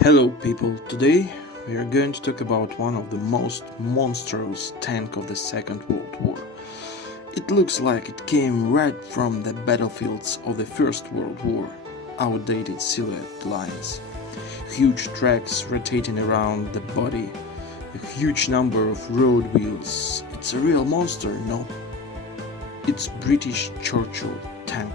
Hello people, today we are going to talk about one of the most monstrous tanks of the Second World War. It looks like it came right from the battlefields of the First World War, outdated silhouette lines, huge tracks rotating around the body, a huge number of road wheels. It's a real monster, no? It's British Churchill tank.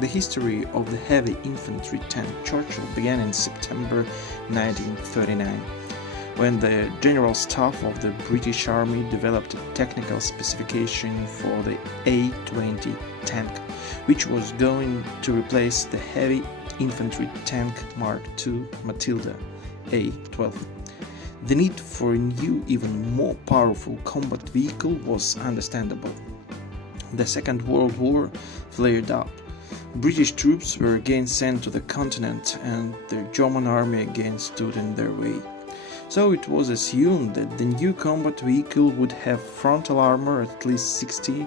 The history of the heavy infantry tank Churchill began in September 1939, when the General Staff of the British Army developed a technical specification for the A-20 tank, which was going to replace the heavy infantry tank Mark II Matilda A-12. The need for a new, even more powerful combat vehicle was understandable. The Second World War flared up. British troops were again sent to the continent, and the German army again stood in their way. So it was assumed that the new combat vehicle would have frontal armor at least 60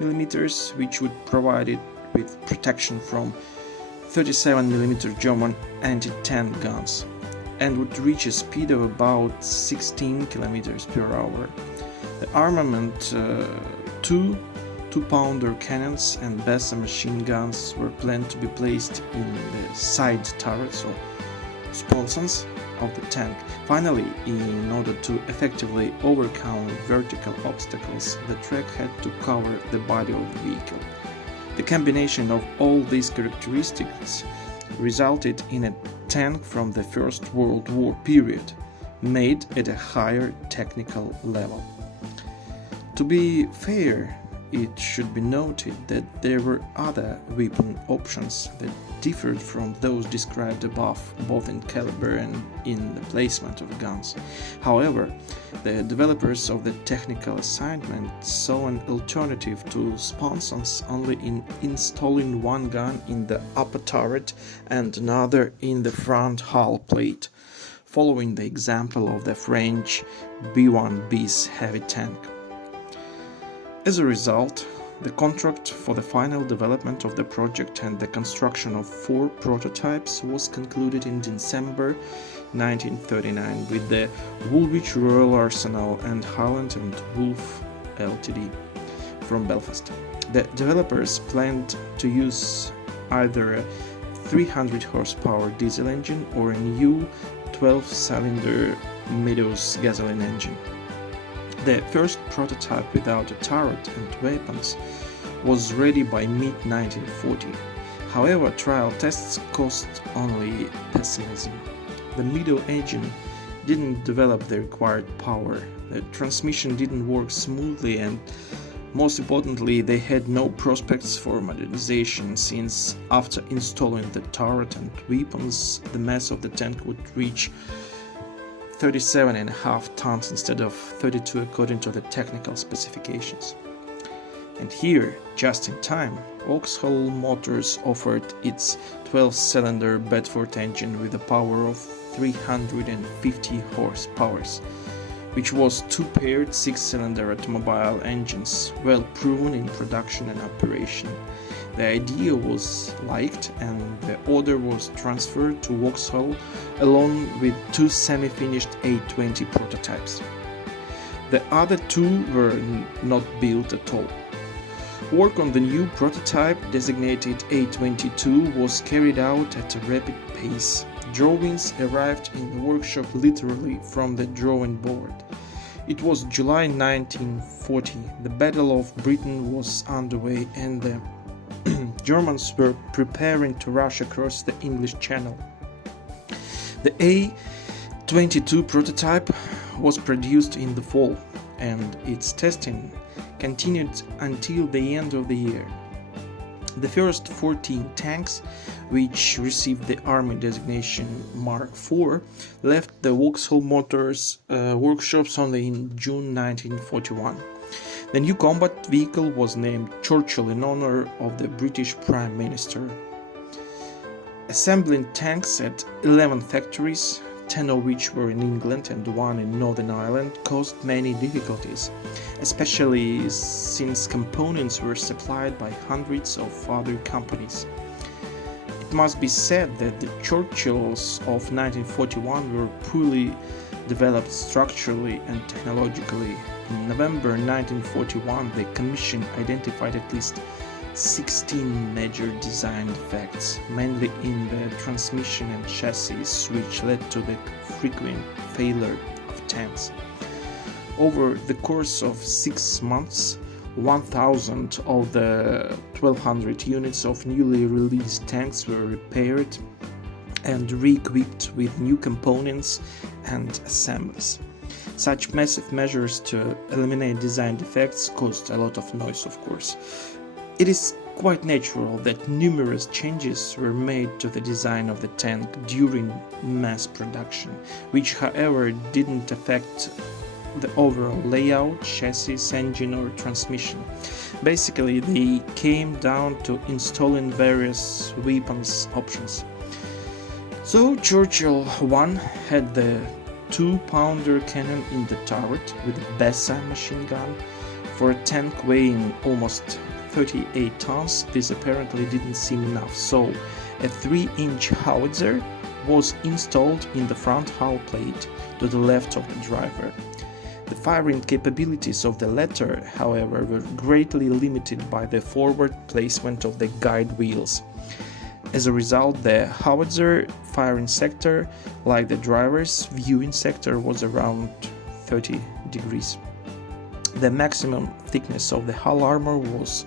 mm, which would provide it with protection from 37 mm German anti-tank guns, and would reach a speed of about 16 km per hour. The armament, two 2-pounder cannons and Besa machine guns were planned to be placed in the side turrets or sponsons of the tank. Finally, in order to effectively overcome vertical obstacles, the track had to cover the body of the vehicle. The combination of all these characteristics resulted in a tank from the First World War period, made at a higher technical level. To be fair, it should be noted that there were other weapon options that differed from those described above, both in caliber and in the placement of guns. However, the developers of the technical assignment saw an alternative to sponsons only in installing one gun in the upper turret and another in the front hull plate, following the example of the French B-1 bis heavy tank. As a result, the contract for the final development of the project and the construction of 4 prototypes was concluded in December 1939 with the Woolwich Royal Arsenal and Highland and Wolff Ltd. from Belfast. The developers planned to use either a 300 horsepower diesel engine or a new 12-cylinder Meadows gasoline engine. The first prototype without a turret and weapons was ready by mid-1940. However, trial tests caused only pessimism. The Meadow engine didn't develop the required power, the transmission didn't work smoothly, and most importantly, they had no prospects for modernization, since after installing the turret and weapons, the mass of the tank would reach 37.5 tons instead of 32 according to the technical specifications. And here, just in time, Vauxhall Motors offered its 12-cylinder Bedford engine with a power of 350 horsepower, which was 2 paired 6-cylinder automobile engines, well proven in production and operation. The idea was liked, and the order was transferred to Vauxhall along with 2 semi-finished A-20 prototypes. The other 2 were not built at all. Work on the new prototype, designated A-22, was carried out at a rapid pace. Drawings arrived in the workshop literally from the drawing board. It was July 1940. The Battle of Britain was underway, and the Germans were preparing to rush across the English Channel. The A-22 prototype was produced in the fall, and its testing continued until the end of the year. The first 14 tanks, which received the Army designation Mark IV, left the Vauxhall Motors workshops only in June 1941. The new combat vehicle was named Churchill in honor of the British Prime Minister. Assembling tanks at 11 factories, 10 of which were in England and 1 in Northern Ireland, caused many difficulties, especially since components were supplied by hundreds of other companies. It must be said that the Churchills of 1941 were poorly developed structurally and technologically. In November 1941, the Commission identified at least 16 major design defects, mainly in the transmission and chassis, which led to the frequent failure of tanks. Over the course of 6 months, 1,000 of the 1,200 units of newly released tanks were repaired and re-equipped with new components and assemblies. Such massive measures to eliminate design defects caused a lot of noise, of course. It is quite natural that numerous changes were made to the design of the tank during mass production, which however didn't affect the overall layout, chassis, engine or transmission. Basically, they came down to installing various weapons options. So Churchill 1 had the 2-pounder cannon in the turret with a Bessa machine gun. For a tank weighing almost 38 tons, this apparently didn't seem enough, so a 3-inch howitzer was installed in the front hull plate to the left of the driver. The firing capabilities of the latter, however, were greatly limited by the forward placement of the guide wheels. As a result, the howitzer firing sector, like the driver's viewing sector, was around 30 degrees. The maximum thickness of the hull armor was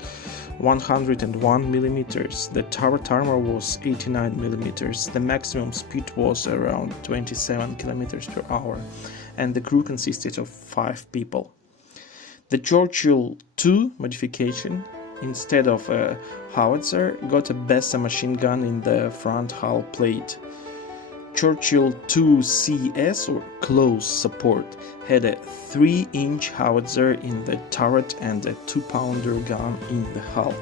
101 mm, the turret armor was 89 mm, the maximum speed was around 27 km per hour, and the crew consisted of 5 people. The Churchill 2 modification, instead of a howitzer, got a Bessa machine gun in the front hull plate. Churchill 2 CS, or close support, had a 3-inch howitzer in the turret and a 2-pounder gun in the hull.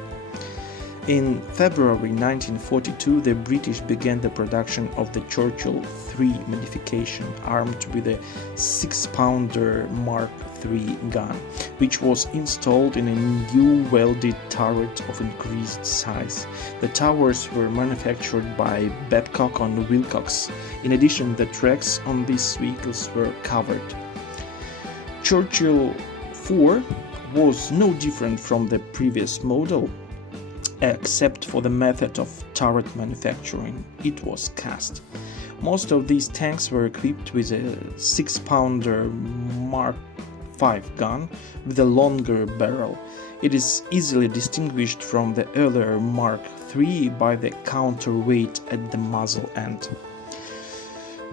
In February 1942, the British began the production of the Churchill 3 modification, armed with a 6-pounder Mark III gun, which was installed in a new welded turret of increased size. The towers were manufactured by Babcock and Wilcox. In addition, the tracks on these vehicles were covered. Churchill 4 was no different from the previous model, except for the method of turret manufacturing. It was cast. Most of these tanks were equipped with a 6-pounder Mark V gun with a longer barrel. It is easily distinguished from the earlier Mark III by the counterweight at the muzzle end.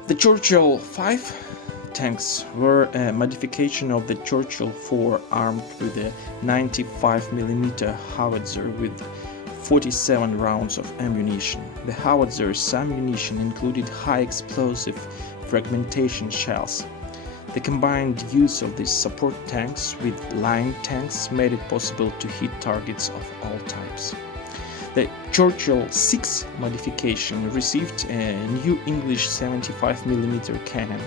The Churchill 5 tanks were a modification of the Churchill 4, armed with a 95 mm howitzer with 47 rounds of ammunition. The howitzer's ammunition included high explosive fragmentation shells. The combined use of these support tanks with line tanks made it possible to hit targets of all types. The Churchill 6 modification received a new English 75 mm cannon.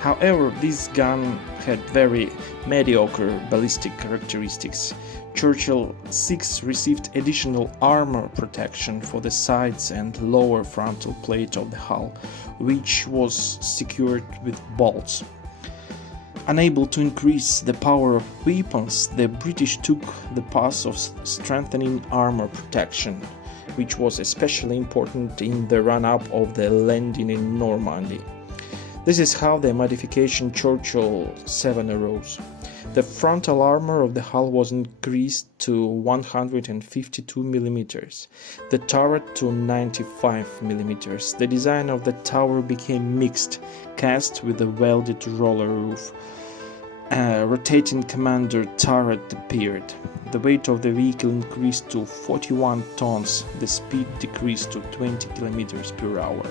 However, this gun had very mediocre ballistic characteristics. Churchill 6 received additional armor protection for the sides and lower frontal plate of the hull, which was secured with bolts. Unable to increase the power of weapons, the British took the path of strengthening armor protection, which was especially important in the run-up of the landing in Normandy. This is how the modification Churchill 7 arose. The frontal armor of the hull was increased to 152 mm, the turret to 95 mm. The design of the tower became mixed, cast with a welded roller roof. A rotating commander turret appeared. The weight of the vehicle increased to 41 tons, the speed decreased to 20 km per hour.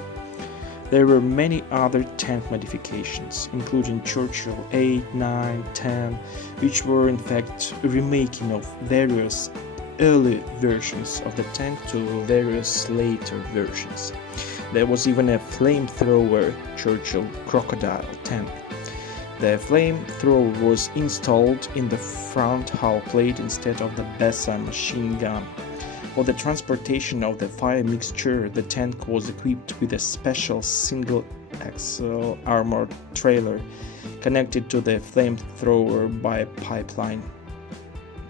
There were many other tank modifications, including Churchill 8, 9, 10, which were in fact a remaking of various early versions of the tank to various later versions. There was even a flamethrower Churchill Crocodile tank. The flamethrower was installed in the front hull plate instead of the Besa machine gun. For the transportation of the fire mixture, the tank was equipped with a special single-axle armored trailer connected to the flamethrower by a pipeline.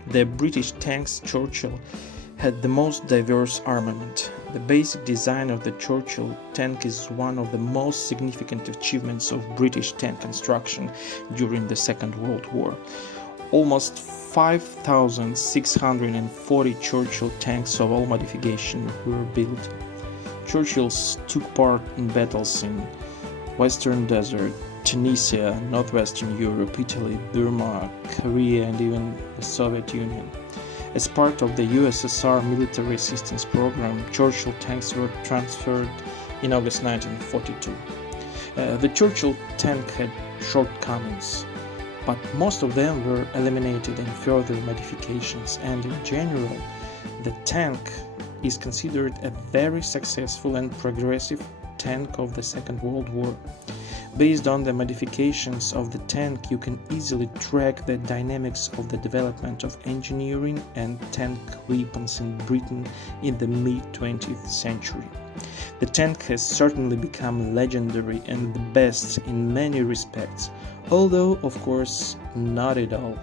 The British tanks Churchill had the most diverse armament. The basic design of the Churchill tank is one of the most significant achievements of British tank construction during the Second World War. Almost 5,640 Churchill tanks of all modification were built. Churchills took part in battles in Western Desert, Tunisia, Northwestern Europe, Italy, Burma, Korea, and even the Soviet Union. As part of the USSR military assistance program, Churchill tanks were transferred in August 1942. The Churchill tank had shortcomings, but most of them were eliminated in further modifications, and in general, the tank is considered a very successful and progressive tank of the Second World War. Based on the modifications of the tank, you can easily track the dynamics of the development of engineering and tank weapons in Britain in the mid-20th century. The tank has certainly become legendary and the best in many respects, although, of course, not at all.